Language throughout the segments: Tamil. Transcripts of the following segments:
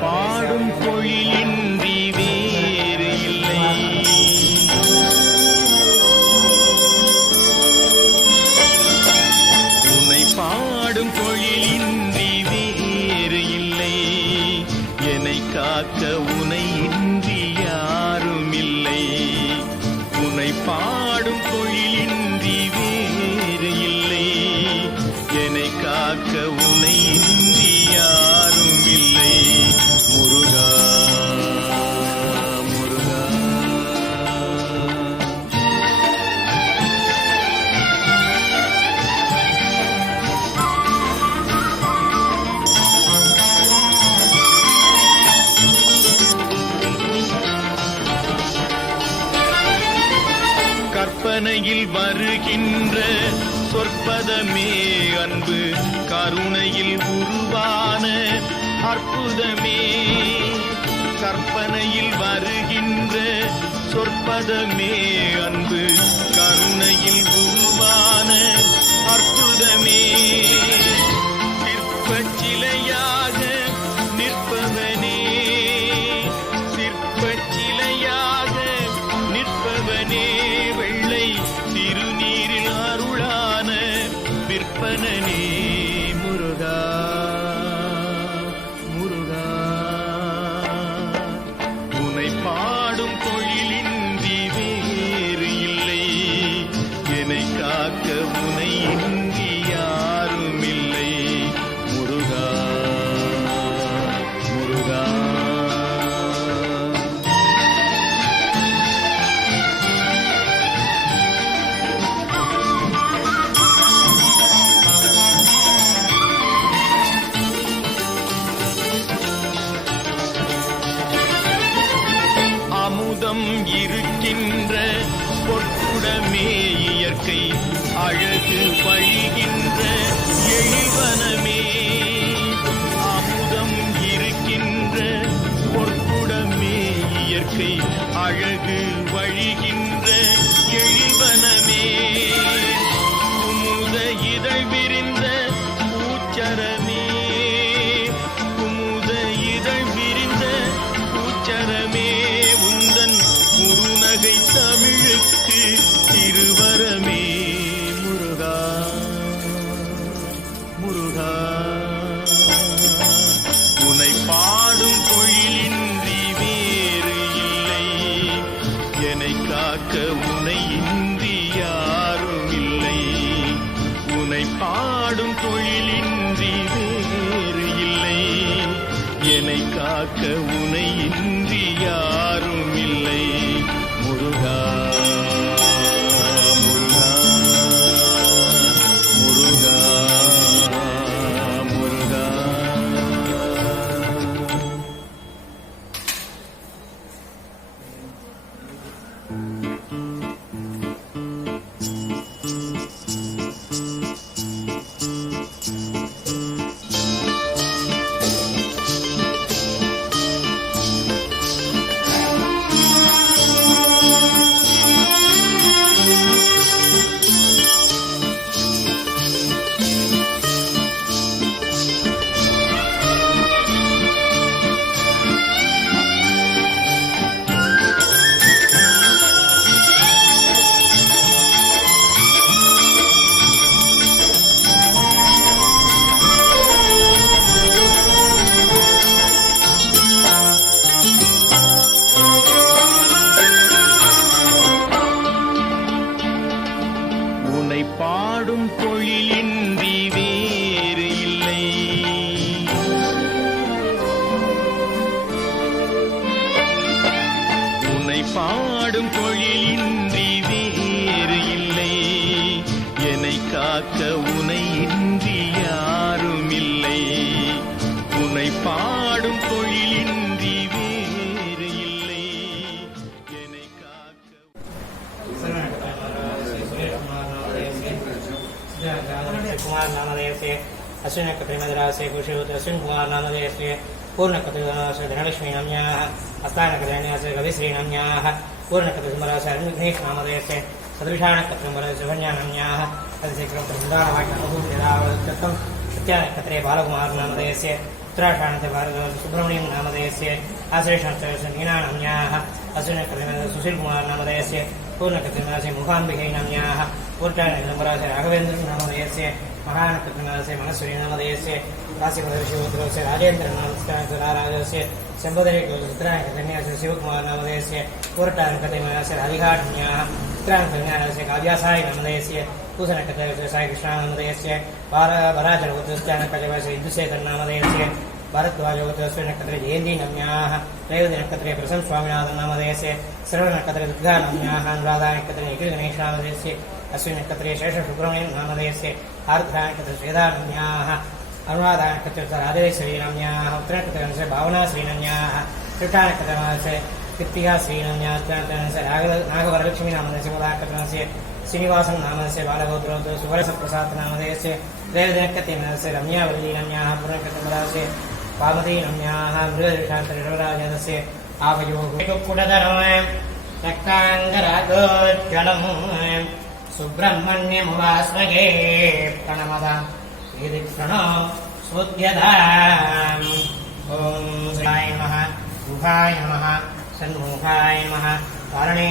பாடும் பொழிலின்றி வேறு இல்லை. உன்னை பாடும் பொழிலின்றி வேறு இல்லை. என்னை காக்க உனை இன்றி யாரும் இல்லை. உன்னை பாடும் பொழிலின்றி வேறு இல்லை. என்னை காக்க உனை இன்றி யாரும் இல்லை. முருகா முருகா கற்பனையில் வருகின்ற சொற்பதமே அன்பு, கருணையில் உருவான அற்புதமே. கற்பனையில் வருகின்ற சொற்பதமே அன்பு, கருணையில் உருவான அற்புதமே. சிற்பச் சிலையாக நிற்பவனே, சிற்பச் சிலையாக நிற்பவனே. வெள்ளை திருநீரில் அருளான விற்பனனே. முருகா முருகா உனை பாடும் பொழிலின்றி வேறு இல்லை. என்னை காக்க உனை இன்றி யாரும் இல்லை. முருகா முருகா அமுதம் இருக்கின்ற பொற்குடமே இயற்கை, அழகு வழிகின்ற எழில்வனமே. அமுதம் இருக்கின்ற பொற்குடமே இயற்கை, அழகு வழிகின்ற எழில்வனமே. குமுத இதழ் விரிந்த பூச்சரமே, குமுத இதழ் விரிந்த பூச்சரமே. உந்தன் குறுநகை தமிழுக்கு திருவரமே. முருகா முருகா உனை பாடும் பொழிலின்றி வேறு இல்லை. என்னை காக்க உனை இன்றி யாரும் இல்லை. உனை பாடும் பொழிலின்றி வேறு இல்லை. என்னை காக்க உனை இன்றி யாரும் இல்லை. முருகா முருகா முருகா முருகா. नामधेयस्य अश्विन नक्षत्रे मदरास्य कुशोत अश्विन कुमार नामधेयस्य पूर्ण नक्षत्रे धनलक्ष्मी नाम्याः हस्ता नक्षत्रे कविश्री नाम्याः पूर्ण नक्षत्रमरास्य अग्निघ्नेश नामधेयस्य सदृशा नक्षत्रमरास्य सुकन्या नाम्याः तदशीघ्रं प्रबुधानवाक्यं सत्या नक्षत्रे बालकुमार नामधेयस्य उत्तराषाढस्य सुब्रह्मण्यं नामधेयस्य आश्लेषनक्षत्रस्य मीना नाम्याः अश्विन नक्षत्रे सुशील कुमार नामधेयस्य पूर्ण नक्षत्रमरास्य मुखाम्बिकै नाम्याः पूर्णनक्षत्रमरास्य राघवेन्द्र नामधेयस्य महानक्षत्रमरास्य मनस्वी नामधेयस्य काशीपदर्शिगोत्रस्य राजेन्द्र नामस्य शम्भोदरे चित्रानक्षत्रस्य शिवकुमार नामधेयस्य पूर्णनक्षत्रमरास्य राधिकाढन्याः चित्रानक्षत्रस्य काव्यासाय नामधेयस्य पूषनक्षत्रस्य साई कृष्णा नामधेयस्य वराजगोत्रस्य नक्षत्रस्य इन्दुशेखर नामधेयस्य भारद्वाजगोत्रस्य नक्षत्रे जयन्ती नाम्याः त्रयोदशि नक्षत्रे प्रसन्न स्वामिनाथन नामधेयस्य सर्वनक्षत्रे दुर्गा नाम्याः अनुराधा नक्षत्रे निखिल गणेश नामधेयस्य अश्विन नक्षत्रे शेष सुब्रह्मण्यं नामधेयस्य आर्द्रा नक्षत्रे श्वेता नाम्याः अनुराधा नक्षत्रे राजेश्वरी नाम्याः उत्तरनक्षत्रे भावना श्रीनाम्याः कृष्णा नक्षत्रस्य कृत्तिका श्रीनाम्याः उत्तरनक्षत्रे नागवरलक्ष्मी नामधेयस्य मुदानक्षत्रस्य श्रीनिवासन नामधेयस्य बालगोत्रोत्तर सुवरसप्रसाद नामधेयस्य त्रयोदशनक्षत्रस्य रम्यावल्ली नाम्याः पूर्णनक्षत्रस्य पार्वती नाम्याः मृगशास्त्रराजस्य आवयोः कुकुटधरं रक्ताङ्गरागोज्ज्वलं सुब्रह्मण्यमुवास्महे प्रणमदा यदि प्रणो सुध्यधाम् ॐ शिवाय नमः गुहाय नमः सन्मुखाय नमः वारणे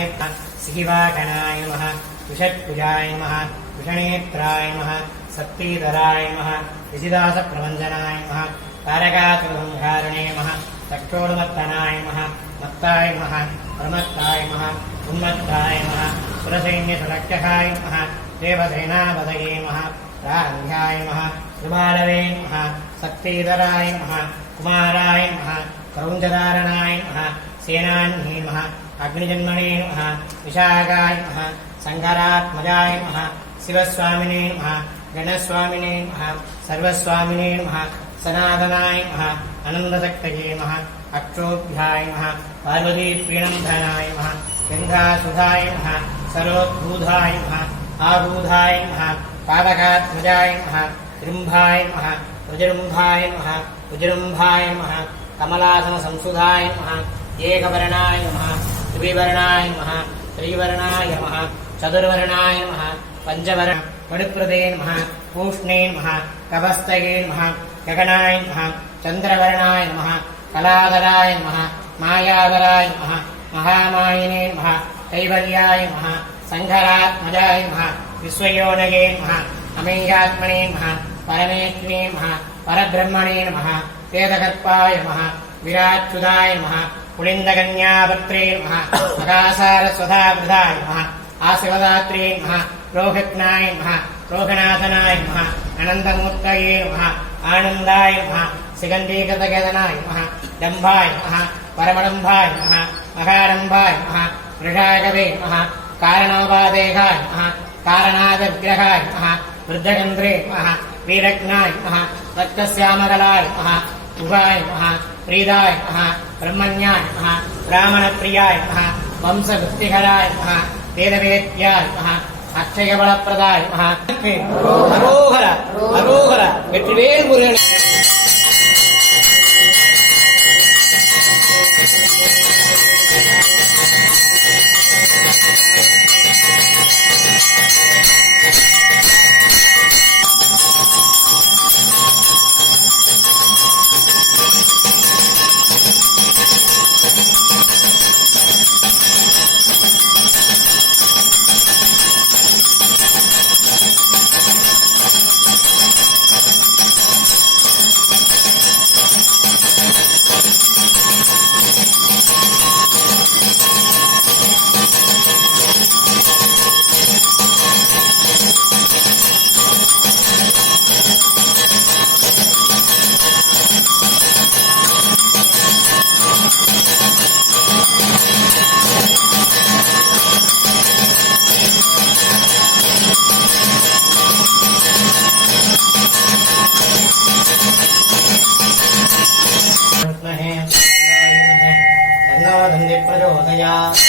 सिहिवाकणाय नमः विषत्कुजाय नमः विषणेत्राय नमः सत्तीधराय नमः विसिदासप्रभञ्जनाय नमः तारकातुलसंहारणे नमः चक्षोर्मत्तनाय नमः मत्ताय नमः प्रमत्ताय नमः उन्मत्ताय नमः सुरसैन्यसुरक्षकाय नमः देवसेनापतये नमः राध्याय नमः सुबालवे नमः शक्तिधराय नमः कुमाराय नमः क्रौञ्चधारणाय नमः सेनान्ये नमः अग्निजन्मणे नमः विशाखाय नमः शङ्करात्मजाय नमः शिवस्वामिने नमः गणस्वामिने नमः सर्वस्वामिने नमः सनातनाय नमः आनन्दशक्तये नमः अक्षोभ्याय नमः पार्वतीप्रीणन्धनाय नमः गङ्गासुधाय नमः सरोद्भूधाय नमः आभूधाय नमः पादकात्मजाय नमः त्रिम्भाय नमः रुजृम्भाय नमः रुजृम्भाय नमः कमलासनसंसुधाय नमः एकवर्णाय नमः द्विवर्णाय नमः त्रिवर्णाय नमः चतुर्वर्णाय नमः पञ्चवर्ण मणिप्रदे नमः पूष्णे नमः कवस्तये नमः गगनाय नमः चन्द्रवर्णाय नमः कलाधराय नमः मायाधराय नमः महामायिने नमः कैवल्याय नमः शङ्करात्मजाय नमः विश्वयोनये नमः अमेयात्मने नमः परमेश्वरे नमः परब्रह्मणे नमः वेदकल्पाय नमः विराच्युताय नमः पुलिन्दकन्याभक्त्रे नमः मगासारस्वधावृधाय नमः आशिवदात्रे नमः रोहित्नाय नमः रोगनाथनाय नमः अनन्तमूर्तये नमः आनन्दाय नमः सिगण्डीकृतगदनाय नमः डम्भाय नमः परमडम्भाय नमः महाडम्भाय नमः वृषागवे नमः कारणोपादेहाय नमः कारणादविग्रहाय नमः वृद्धचन्द्रे नमः वीरज्ञाय नमः रक्तश्यामकलाय नमः उभाय नमः प्रीदाय नमः ब्रह्मण्याय नमः ब्राह्मणप्रियाय नमः वंशवृत्तिहराय नमः वेदवेद्याय नमः अक्षयबलप्रदाय नमः अरोहर अरोहर வெற்றிவேல் முருகன் प्रचोदयात्